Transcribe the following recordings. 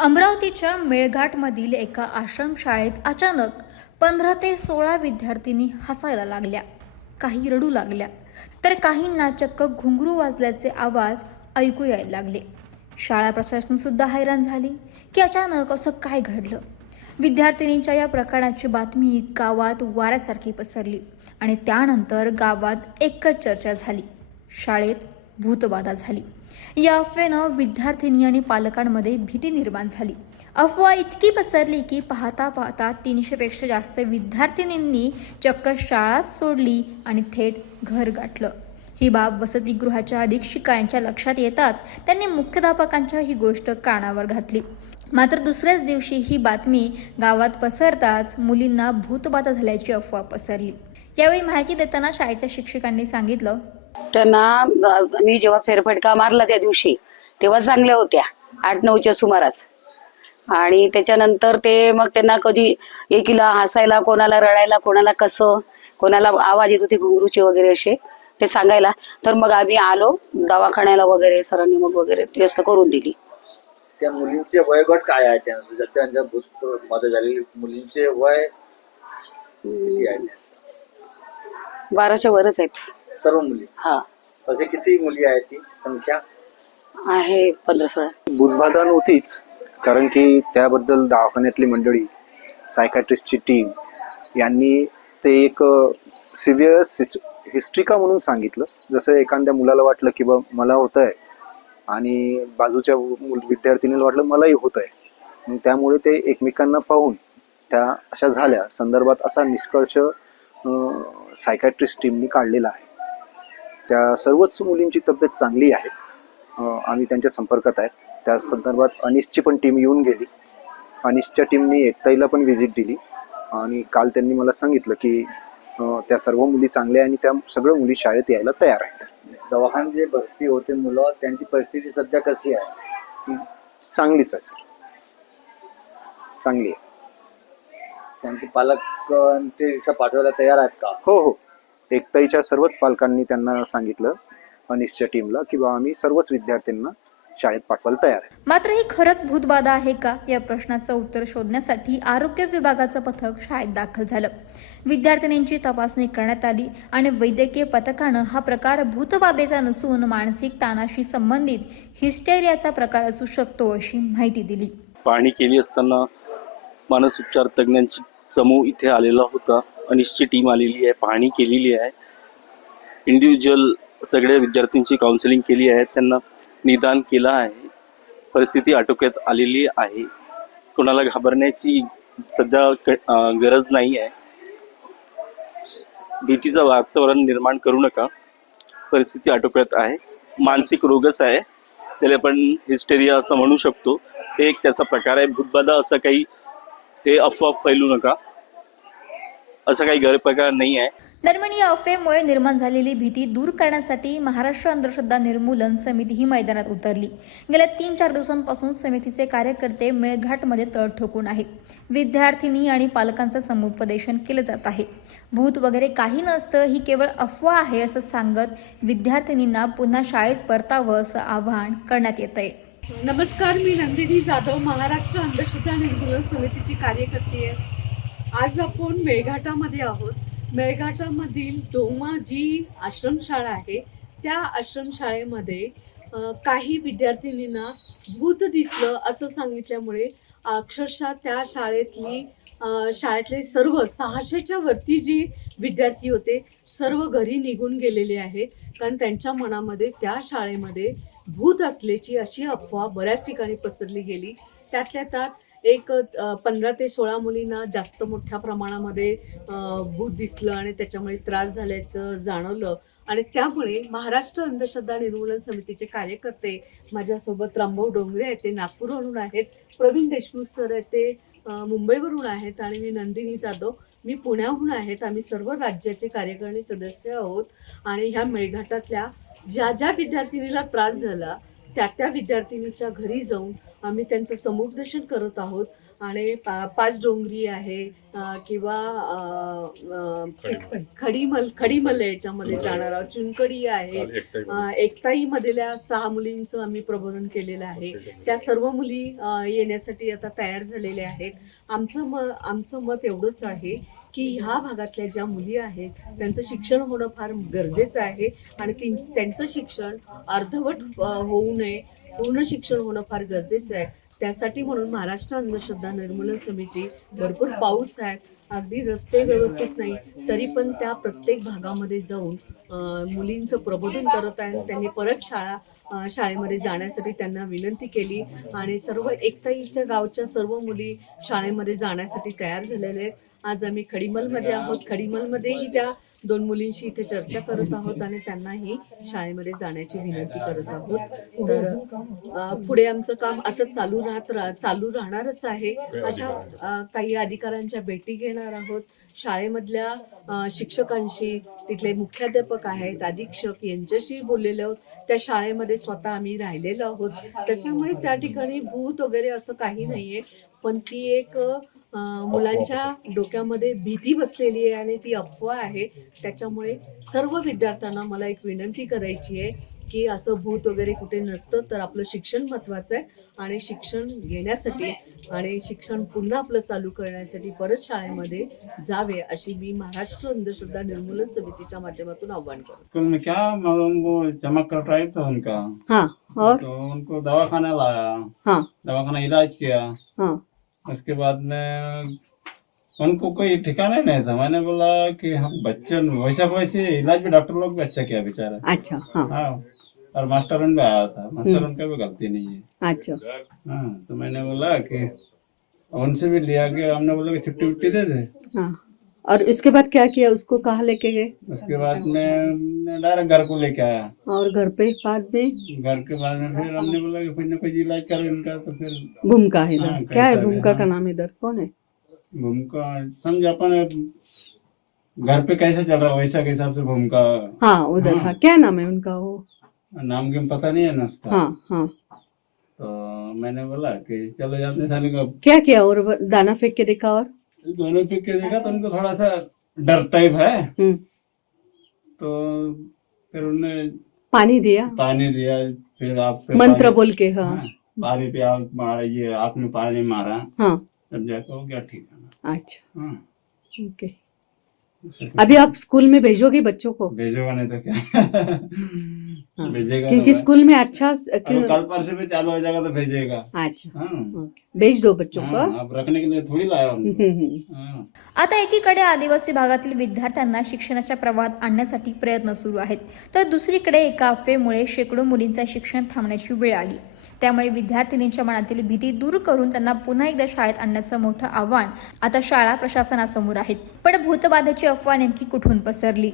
अमरावतीच्या मेळघाटमधील एका आश्रमशाळेत अचानक 15 ते 16 विद्यार्थिनी हसायला लागल्या, काही रडू लागल्या, तर काहींना चक्क घुंगरू वाजल्याचे आवाज ऐकू यायला लागले. शाळा प्रशासन सुद्धा हैराण झाली की अचानक असं काय घडलं. विद्यार्थिनींच्या या प्रकाराची बातमी गावात वाऱ्यासारखी पसरली आणि त्यानंतर गावात एकच चर्चा झाली. शाळेत भूतबाधा झाली. या अफवेनं विद्यार्थिनी आणि पालकांमध्ये भीती निर्माण झाली. अफवा इतकी पसरली की पाहता पाहता 300 पेक्षा जास्त विद्यार्थिनींनी चक्क शाळाच सोडली आणि थेट घर गाठलं. ही बाब वसतिगृहाच्या अधीक्षिका यांच्या लक्षात येताच त्यांनी मुख्याध्यापकांच्या ही गोष्ट कानावर घातली. मात्र दुसऱ्याच दिवशी ही बातमी गावात पसरताच मुलींना भूतबाधा झाल्याची अफवा पसरली. यावेळी माहिती देताना शाळेच्या शिक्षकांनी सांगितलं, त्यांना मी जेव्हा फेरफटका मारला त्या दिवशी तेव्हा चांगल्या होत्या 8-9च्या सुमारास. आणि त्याच्यानंतर ते मग त्यांना कधी एकीला हसायला, कोणाला रडायला, कोणाला कसं, कोणाला आवाज येत होते घुंगरूचे वगैरे असे ते सांगायला. तर मग आम्ही आलो दवाखान्याला वगैरे, सरांनी मग वगैरे व्यवस्था करून दिली. त्या मुलींचे वयोगट काय आहे? त्यांच्या भूतबाधा झालेली मुलींचे वय किती आहे? 12च्या वरच आहेत सर्व मुली. हा असे किती मुली आहेत? ती संख्या आहे 15-16. भूतबाधा नव्हतीच, कारण की त्याबद्दल दवाखान्यातली मंडळी, सायकॅट्रिस्टची टीम यांनी ते एक सिव्हिअर हिस्ट्रिका म्हणून सांगितलं. जसं एखाद्या मुलाला वाटलं की बा मला होत आहे आणि बाजूच्या विद्यार्थिनीला वाटलं मलाही होत आहे, मग त्यामुळे ते एकमेकांना पाहून त्या अशा झाल्या संदर्भात असा निष्कर्ष सायकॅट्रिस्ट टीमनी काढलेला आहे. त्या सर्वच मुलींची तब्येत चांगली आहे. आम्ही त्यांच्या संपर्कात आहे. त्या संदर्भात अनिसची पण टीम येऊन गेली. अनिसच्या टीमनी एकताईला पण व्हिजिट दिली आणि काल त्यांनी मला सांगितलं की त्या सर्व मुली चांगल्या आणि त्या सगळ्या मुली शाळेत यायला तयार आहेत. दवाखान्यात जे भरती होते मुलं, त्यांची परिस्थिती सध्या कशी आहे? चांगलीच आहे सर, चांगली आहे. त्यांचे पालक ते इथं पाठवायला तयार आहेत का? हो हो, एकताईच्या सर्वच पालकांनी त्यांना सांगितलं अनिसच्या टीमला की बा आम्ही सर्वच विद्यार्थ्यांना शाळेत पाठवायला तयार आहे. मात्र ही खरंच भूतबाधा आहे का, या प्रश्नाचं उत्तर शोधण्यासाठी आरोग्य विभागाचं पथक शाळेत दाखल झालं. विद्यार्थिनींची तपासणी करण्यात आली आणि वैद्यकीय पथकानं हा प्रकार भूतबाधेचा नसून मानसिक ताणाशी संबंधित हिस्टेरियाचा प्रकार असू शकतो अशी माहिती दिली. पाहणी केली असताना मानसोपचार तज्ञांची समूह इथे आलेला होता. अनिसची टीम आलेली आहे, पाहणी केलेली आहे. इंडिव्हिज्युअल सगळ्या विद्यार्थ्यांची काउन्सिलिंग केली आहे, त्यांना निदान केलं आहे. परिस्थिती आटोक्यात आलेली आहे. कोणाला घाबरण्याची सध्या गरज नाही आहे. भीतीचं वातावरण निर्माण करू नका. परिस्थिती आटोक्यात आहे. मानसिक रोगच आहे, त्याला आपण हिस्टेरिया असं म्हणू शकतो. हे एक त्याचा प्रकार आहे. भूतबाधा असं काही हे अफवा फैलू नका, असं काही गैरप्रकार नाही आहे. दरम्यान या अफवेमुळे निर्माण झालेली भीती दूर करण्यासाठी महाराष्ट्र अंधश्रद्धा निर्मूलन समिती ही मैदानात उतरली. गेल्या 3-4 दिवसांपासून समितीचे कार्यकर्ते मेळघाटमध्ये तळ ठोकून आहेत. विद्यार्थिनी आणि पालकांचं समुपदेशन केलं जात आहे. भूत वगैरे काही नसतं, ही केवळ अफवा आहे असं सांगत विद्यार्थिनींना पुन्हा शाळेत परतावं असं आवाहन करण्यात येत आहे. नमस्कार, मी नंदिनी जाधव, महाराष्ट्र अंधश्रद्धा निर्मूलन समितीची कार्यकर्ती आहे. आज आपण मेळघाटामध्ये आहोत. मेळघाटामधील डोमा जी आश्रमशाळा आहे, त्या आश्रमशाळेमध्ये काही विद्यार्थिनींना भूत दिसलं असं सांगितल्यामुळे अक्षरशः त्या शाळेतले सर्व 600च्या वरती जी विद्यार्थी होते सर्व घरी निघून गेलेले आहेत. कारण त्यांच्या मनामध्ये त्या शाळेमध्ये भूत असल्याची अशी अफवा बऱ्याच ठिकाणी पसरली गेली. त्यातल्या त्यात एक 15 ते 16 मुलींना जास्त मोठ्या प्रमाणामध्ये भूत दिसलं आणि त्याच्यामुळे त्रास झाल्याचं जाणवलं. आणि त्यामुळे महाराष्ट्र अंधश्रद्धा निर्मूलन समितीचे कार्यकर्ते माझ्यासोबत रामभाऊ डोंगरे आहेत, ते नागपूरवरून आहेत. प्रवीण देशमुख सर आहेत, ते मुंबईवरून आहेत. आणि मी नंदिनी जाधव, मी पुण्याहून आहेत. आम्ही सर्व राज्याचे कार्यकारिणी सदस्य आहोत. आणि ह्या मेळघाटातल्या ज्या विद्यार्थिनीला त्रास झाला त्या विद्यार्थिनीच्या घरी जाऊन आम्ही त्यांचं समुपदेशन करत आहोत. आणि पाच डोंगरी आहे किंवा खडीमल याच्यामध्ये जाणार आहोत, चुनकडी आहे, एकताई मधल्या 6 मुलींचं आम्ही प्रबोधन केलेलं आहे. त्या सर्व मुली येण्यासाठी आता तयार झालेल्या आहेत. आमचं मत एवढंच आहे की ह्या भागातल्या ज्या मुली आहेत त्यांचं शिक्षण होणं फार गरजेचं आहे आणि त्यांचं शिक्षण अर्धवट होऊ नये, पूर्ण शिक्षण होणं फार गरजेचं आहे. त्यासाठी म्हणून महाराष्ट्र अंधश्रद्धा निर्मूलन समिती, भरपूर पाऊस आहे, अगदी रस्ते व्यवस्थित नाही तरी पण त्या प्रत्येक भागामध्ये जाऊन मुलींचं प्रबोधन करत आहे. त्यांनी परत शाळेमध्ये जाण्यासाठी त्यांना विनंती केली आणि सर्व एकताईच्या गावच्या सर्व मुली शाळेमध्ये जाण्यासाठी तयार झालेल्या आहेत. आज आम्ही खडीमलमध्ये आहोत. खडीमलमध्येही त्या 2 मुलींशी इथे चर्चा करत आहोत आणि त्यांनाही शाळेमध्ये जाण्याची विनंती करत आहोत. तर पुढे आमचं काम असं चालू राहणारच आहे. अशा काही अधिकाऱ्यांच्या भेटी घेणार आहोत. शाळेमधल्या शिक्षकांशी, तिथले मुख्याध्यापक आहेत, अधीक्षक यांच्याशी बोललेलो आहोत. त्या शाळेमध्ये स्वतः आम्ही राहिलेलो आहोत. त्याच्यामुळे त्या ठिकाणी भूत वगैरे असं काही नाहीये, पण ती एक मुलांच्या डोक्यामध्ये भीती बसलेली आहे आणि ती अफवा आहे. त्याच्यामुळे सर्व विद्यार्थ्यांना मला एक विनंती करायची आहे की असं भूत वगैरे कुठे नसतं, तर आपलं शिक्षण महत्त्वाचं आहे आणि शिक्षण घेण्यासाठी आणि शिक्षण पुन्हा आपलं चालू करण्यासाठी परत शाळेमध्ये जावे अशी मी महाराष्ट्र अंधश्रद्धा निर्मूलन समितीच्या माध्यमातून आव्हान करतो. स्कूल में क्या मालूम, वो जमा कर रहा था उनका, हाँ, और तो उनको दवाखाना लाया, हाँ, दवाखाना इलाज किया, हाँ, उसके बाद में उनको कोई ठिकाना ही नहीं था. मैंने बोला कि हम बच्चे वैसे इलाज भी डॉक्टर लोग भी अच्छा किया बेचारा. अच्छा, हाँ, हाँ, और मास्टर भी आया था, मास्टर उनका भी गलती नहीं है. अच्छा, हाँ, तो मैंने बोला कि उनसे भी लिया गया, हमने बोला कि छुट्टी दे दे. हाँ. और उसके बाद क्या किया, उसको कहाँ लेके गए? उसके बाद में डायरेक्ट घर को लेके आया. और घर पे बाद में घर के बाद में फिर हमने बोला कि कुछ ना कुछ इलाज करो इनका. तो फिर भूमिका है हाँ, इधर, क्या है कैसा भी, भूमिका हाँ. का नाम इधर कौन है? भूमिका समझ अपन घर पे कैसे चल रहा है वैसा के हिसाब से भूमिका. हाँ, उधर. हाँ. हाँ, क्या नाम है उनका वो? नाम के पता नहीं है ना उसका. हाँ, हाँ. तो मैंने बोला कि चलो जाते साले का क्या किया और दाना फेंक के देखा और? दोनों पे के देखा तो उनको थोड़ा सा डर टाइप है. तो फिर उन्होंने पानी दिया, पानी दिया, फिर आप पे मंत्र पानी- बोल के. हाँ, हाँ, पानी पे आग मारा, ये आँख में पानी मारा, हाँ. तब जाकर हो गया ठीक है. अच्छा, हाँ, ओके. उससे कुछ अभी आप स्कूल में भेजोगे बच्चों को? भेजेगा नहीं तो क्या. हाँ. भेजेगा क्योंकि ना. स्कूल में अच्छा अगर कल परसों में चालू हो जाएगा तो भेजेगा. अच्छा, हाँ, ओके. भेज दो बच्चों को. हाँ, अब रखने के लिए थोड़ी लाया उनको. हम्म. हाँ. आता एकीकडे आदिवासी भागातील विद्यार्थ्यांना शिक्षणाच्या प्रवाहात आणण्यासाठी प्रयत्न सुरू आहेत, तर दुसरीकडे एका अफवेमुळे शेकडो मुलींचे शिक्षण थांबण्याची वेळ आली. त्यामुळे विद्यार्थिनींच्या मनातील भीती दूर करून त्यांना पुन्हा एकदा शाळेत आणण्याचं मोठं आव्हान आता शाळा प्रशासनासमोर आहे. पण भूतबाधेची अफवा नेमकी कुठून पसरली?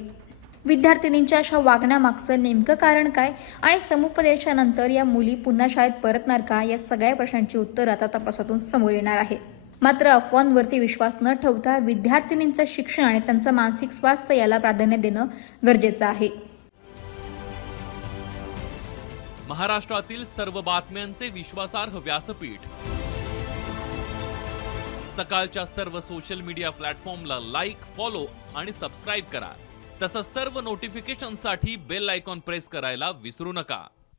विद्यार्थिनींच्या अशा वागण्यामागचं नेमकं कारण काय आणि समुपदेशनानंतर या मुली पुन्हा शाळेत परतणार का, या सगळ्या प्रश्नांची उत्तर आता तपासातून समोर येणार आहे. मात्र अफवांवरती विश्वास न ठेवता विद्यार्थिनींचं शिक्षण आणि त्यांचं मानसिक स्वास्थ्य याला प्राधान्य देणं गरजेचं आहे. महाराष्ट्रातील सर्व बातम्यांचे विश्वासार्ह व्यासपीठ. सकाळच्या सर्व सोशल मीडिया प्लॅटफॉर्मला लाईक, फॉलो आणि सबस्क्राईब करा. तसंच सर्व नोटिफिकेशनसाठी बेल आयकॉन प्रेस करायला विसरू नका.